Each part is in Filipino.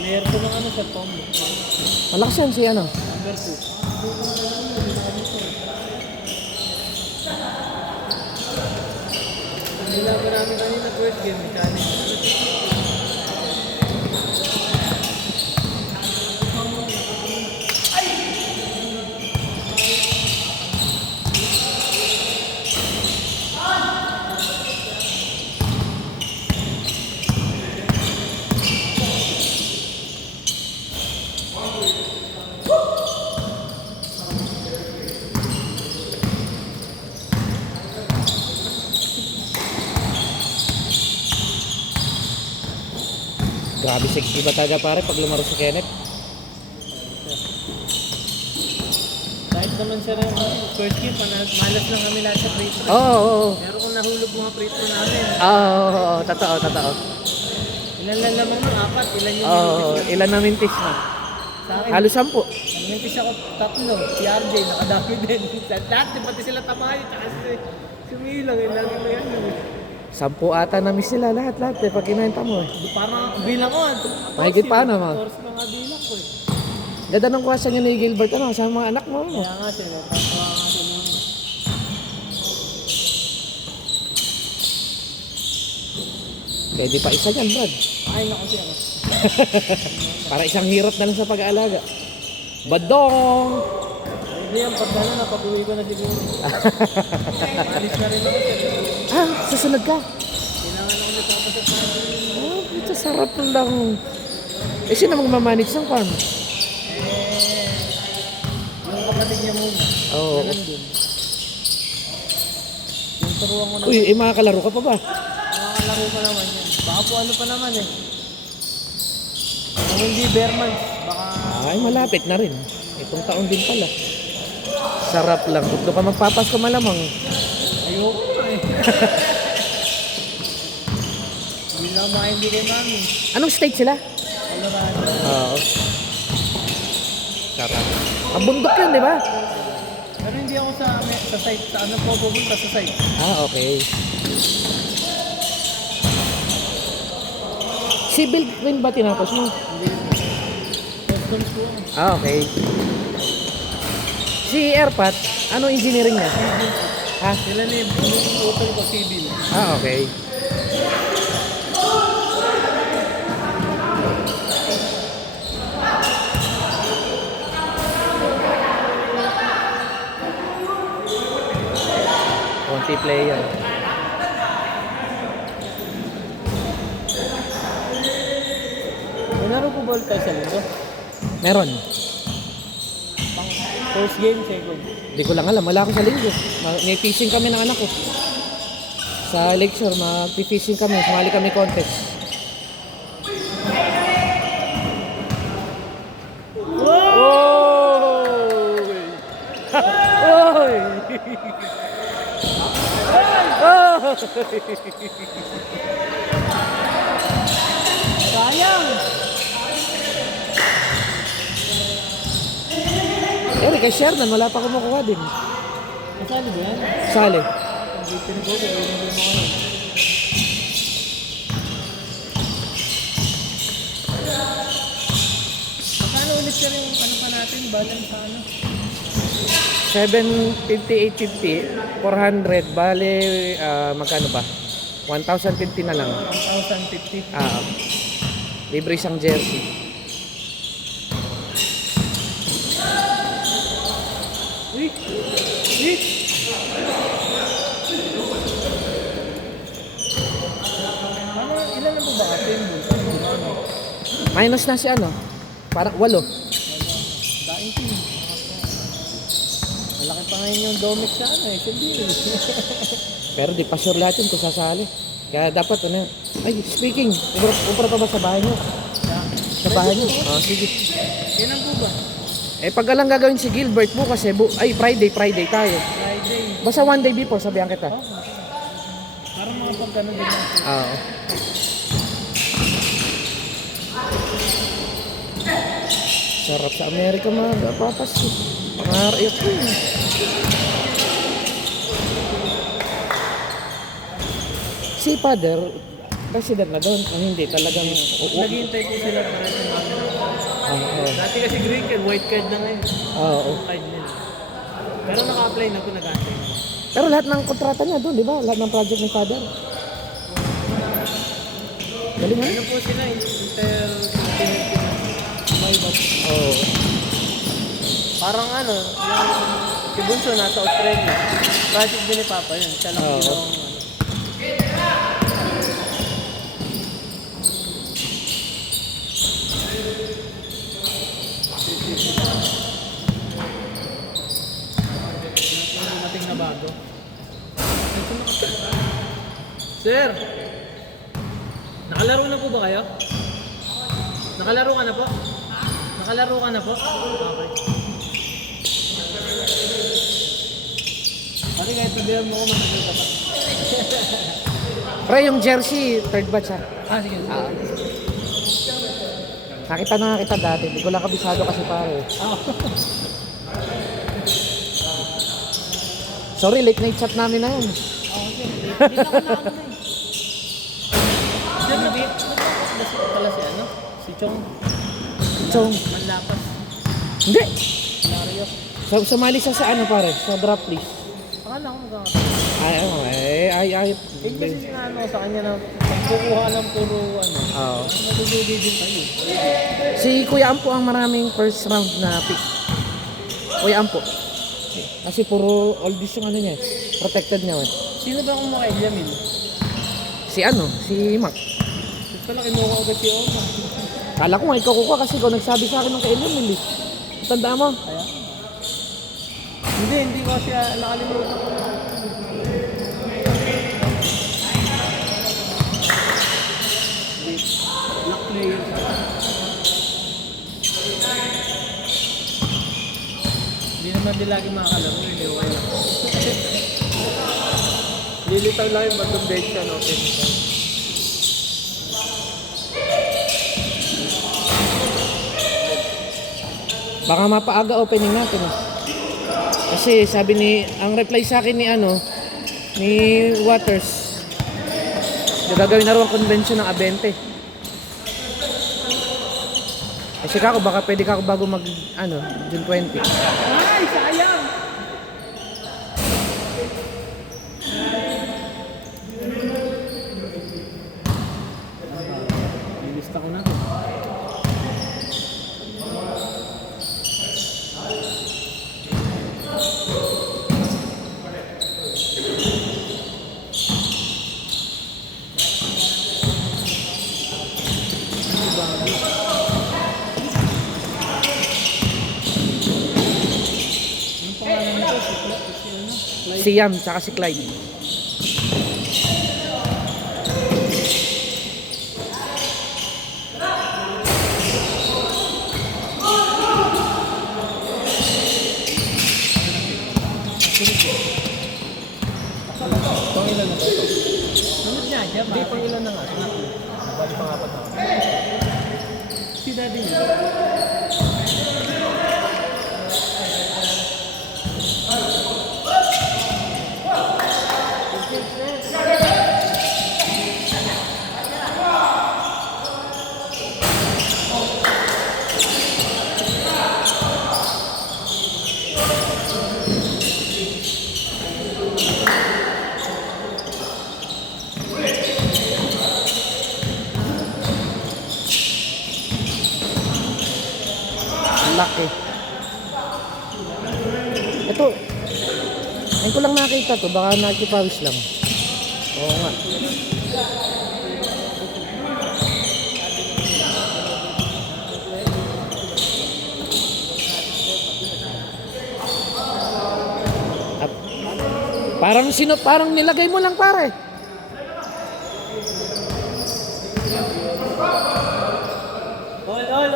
Player ko ng ano sa Tom. Malakas yan si ano. Number 2. Nilaban namin kanina first game, mechanic. Grabe sexy ba talaga pare pag lumaro si Kenneth? Kahit naman siya rin, first game, malas lang kami lahat sa free throw. Oo. Pero kung nahulog mga free throw namin, Oo, totoo, totoo. ilan lang lamang ng 4, ilan yung Oo, ilan na mintis na? sa akin. Halos 10. Mintis ako 3, si RJ, nakadami din. Lahat, pati sila Tamayo, tsaka si Milang, lagi mo yan. 10 ata na miss nila lahat pag kinanta mo eh. Parang bilang ko, Mahigit pa naman. Force mga bilang ko eh. Ganda ng kwasa niya ni Gilbert ano, sa mga anak mo. Kaya nga sila, tatawa nga sila. Pwede pa isa yan, Brad. Ay, naku siya. Para isang hirap na lang sa pag-aalaga. Badong! Hindi yan, pag gano'n, napag-uwi ko na siguro. Alis na rin ako. Ah, susunod ka. Kailangan ako nagpapasok na. Oh, ito sarap lang. Eh, sino magmamanage ng farm? Yung kapatid niya muna. Oo. Ganun din. Yung turuan ko na. Uy, eh, makakalaro ka pa ba? Makakalaro pa naman yan. Baka po ano pa naman eh. Kung hindi Berman, baka... Ay, malapit na rin. Itong taon din pala. Sarap lang. Kung ka magpapasko malamang. Ayoko na eh. Hindi na makaindi kay mami. Anong state sila? Colorado. Oo. Sarap. Ang bundok yun, di ba? Pero hindi ako sa site. Sa ano po pupunta sa site. Ah, okay. Civil rin ba tinapos mo? Customs po. Ah, okay. Si Airpat, ano engineering niya? Ha? Sila na yung utol ko civil. Ah, okay. Konti player. Manaro po ball tayo sa linggo? Meron. First game, second. Hindi ko lang alam. Wala ako sa linggo. May fishing kami ng anak ko. Sa Lakeshore, mag-fishing kami. Sumali kami contest. Oy! Sayang! Eh, kay Sherman, wala pa kumukuha din. Kasali ba yan? Sali. Hindi pinago ko, hindi mo kayo. Magkano ulit siya yung ano pa natin, balance sa ano? 750, 850, 400, bale, magkano ba? 1,050 na lang. 1,050. Libre isang jersey. Uy! Uy! Ano, ilan na po ba ate yung bulto? Minus na si ano? Parang 8. Daing team. Malaki pa ngayon yung Domix sa ano eh, sabihin. Pero di pa sure lahat yun kung sasali. Kaya dapat ano. Ay, speaking, kumpara pa ba sa bahay niyo? Sa bahay niyo? Sige. Kailan po ba? Eh, pag alang gagawin si Gilbert bukas ay Friday tayo. Friday. Basta one day before, sabihan kita. Oh, parang mga pagkano din natin. Oo. Sarap sa Amerika mga papas. Pangarap ko yun. Si Father, resident na doon. Ah, hindi, talagang... Naghihintay po sila para sa mga. Oo. Dati kasi green card, white card na ngayon. Oo. Card nila. Pero naka-apply na po, nag-apply na. Pero lahat ng kontrata niya doon, di ba? Lahat ng project ni Father. Galing nga. Ano po sila, inter-continental na. May bat. Oo. Parang ano, yung si Bunso nasa Australia. Project din ni Papa yun. Siya lang Oo. yung ano. Yung dumating na bago. Sir! Nakalaro na po ba kayo? Nakalaro ka na po? Nakalaro ka na po? Okay. Pati kahit sabihan mo ko, matagal ka pa. Pre, yung jersey, third batch ah. Sige. Nakita na nga kita dati. Hindi ko lang kabisado kasi pare. Sorry, late night chat namin na yun. Okay. Hindi na ako nakamay. Diyan na ba pala si ano? Si Chong Chong. Manlapas. Hindi. Mario. Sumali siya sa ano pare? Sa draft list. Akala ko magkakataon. Ay. Eh kasi sinano ko sa kanya na magkukuha ng puro ano. Oo. Matulugi din kayo. Si Kuya Ampo ang maraming first round na pick. Kuya Ampo. Kasi puro oldies yung ano niya. Protected niya. Sino ba kumuha kay Jamil? Si ano? Si Mac. Ito pala kinuha agad si Oma. Kala ko nga ikaw kukuha kasi ikaw nagsabi sa akin ng kay Emil eh. Tanda mo? Kaya? Hindi ko siya nakalimutan ko. Black player. Hindi naman din lagi makakalaro. Hindi okay lang. Lilitaw lang yung batong bench siya, no? Baka mapaaga opening natin eh. Kasi sabi ni, ang reply sa akin ni ano, ni Waters, gagawin na raw ang convention ng Abente. Kasi kako, baka pwede kako bago mag, ano, June 20. Ay, sayang! Nilista ko na. Si Yam, tsaka si Clyde. Pangilan na ito? Sunod niya, siya ba? Hindi, pangilan na nga. Bali pangapat na. Si daddy niya. Laki. Ito, ayun ko lang nakita to, baka nakipawis lang. Oo nga. At, parang nilagay mo lang pare. Ol!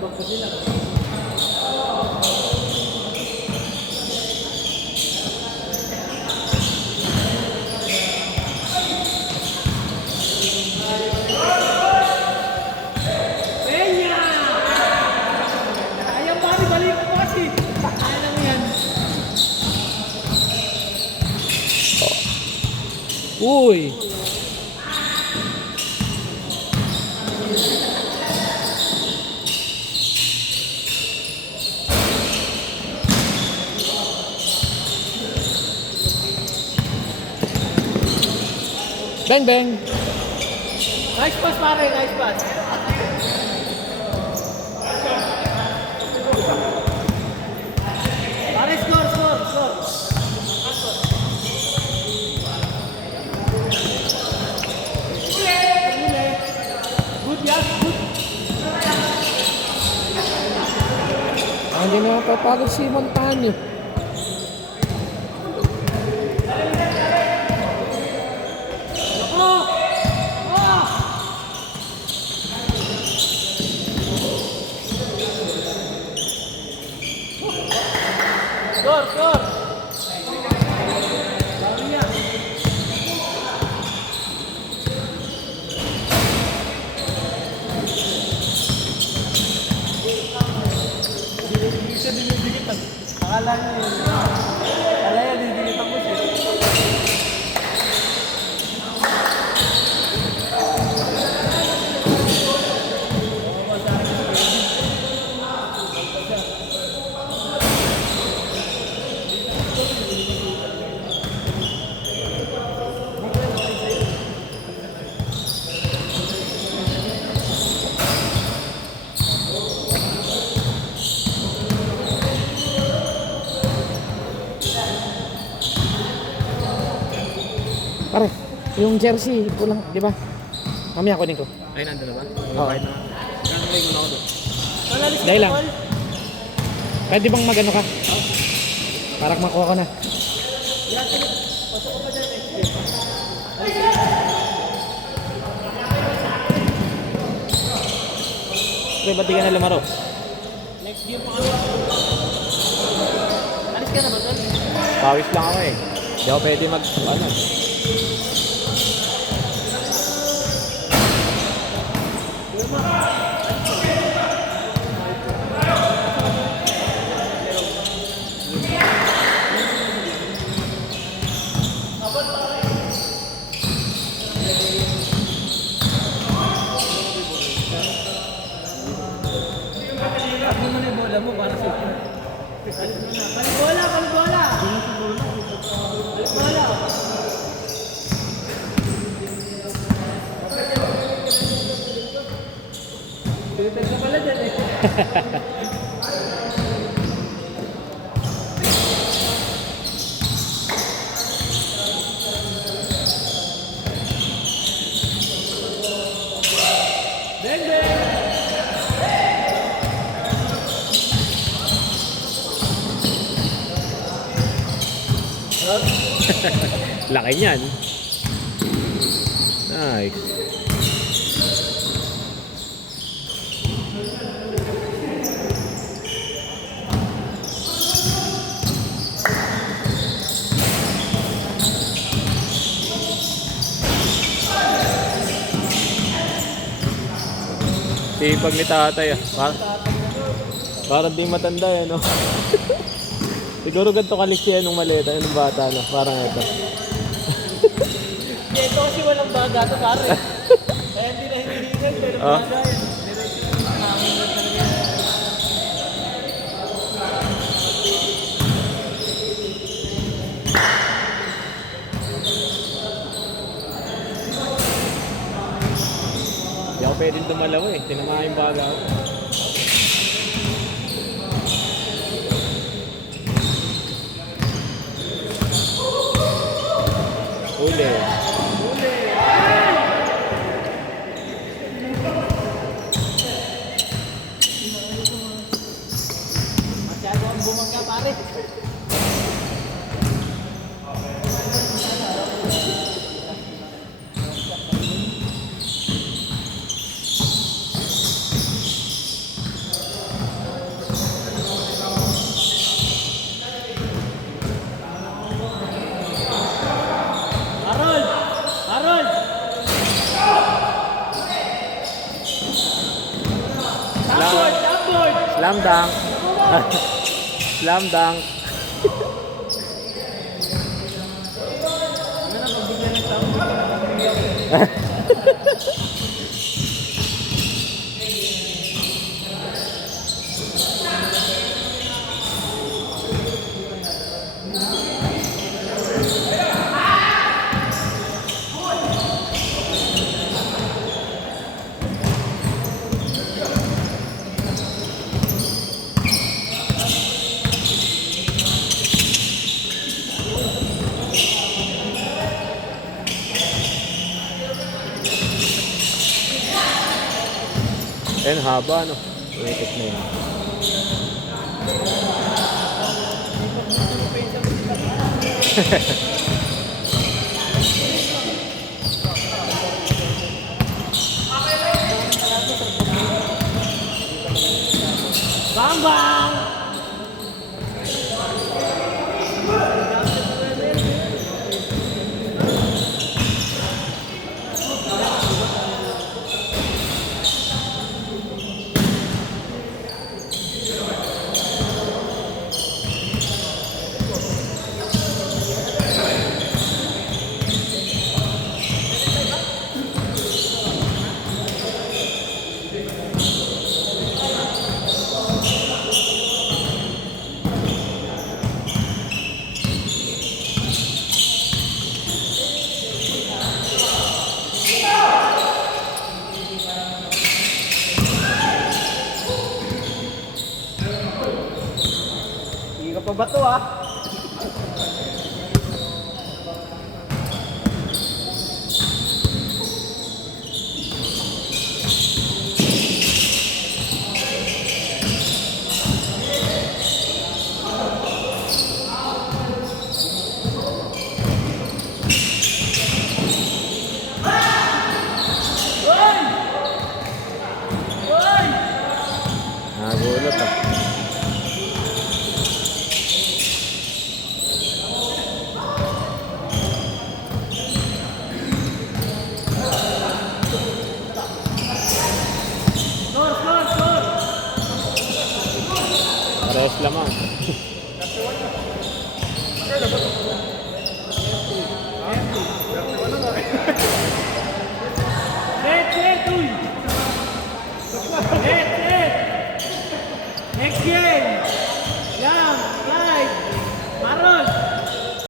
Nag-ambag pa sila. Peña! Ayaw pare, balik ko kasi. Kaya lang yan. Uy! Bang bang! Nice pass pare, nice pass. Pare, score. Good, yeah, good. Hindi na napapagod si Montaño. Oh! Oh! Score. Bawi yan. Hindi siya dinidikitan. Akala niya yun. Akala niya dinidikitan mo siya. Pare, yung jersey, pulang, di ba? Mamaya kunin ko. Ay, nandun na ba? Oo. Kahit na. Nandun na ako doon. Dahil lang. Pwede bang magano ka? Para makuha ko na. Pasok ko pa dyan next game. Pre, ba't di ka na lumaro? Next game pa kami. Alis ka na ba doon? Pawis lang ako eh. Hindi ako pwede mag, ano. Ano mo na yung bola mo para sa ito? Bola! Bola! Twitter ka pala dyan eh. Bang bang! Laki niyan. Nice. Sipag ni tatay ah. Parang di matanda eh, no? Siguro ganito kaliksi yan nung maleta, nung bata na. Parang ito. Ito kasi walang baga ito pare. Kaya hindi na hinihingan pero Oh. baga yan. Diretso yung hangin na talaga. Hindi ako pwedeng tumalaw eh. Tinama yung baga ako. Uli. Masyado ang bumangga pare. Slam dunk. Slam dunk. Ano na, pagbigyan ng tao, hindi ka na Ayun, haba, no? Umiikot na yun. Bang bang! Hindi ka pa ba to ah? Nagulot ah. Parehas lamang. Net, uy! Net! Next game!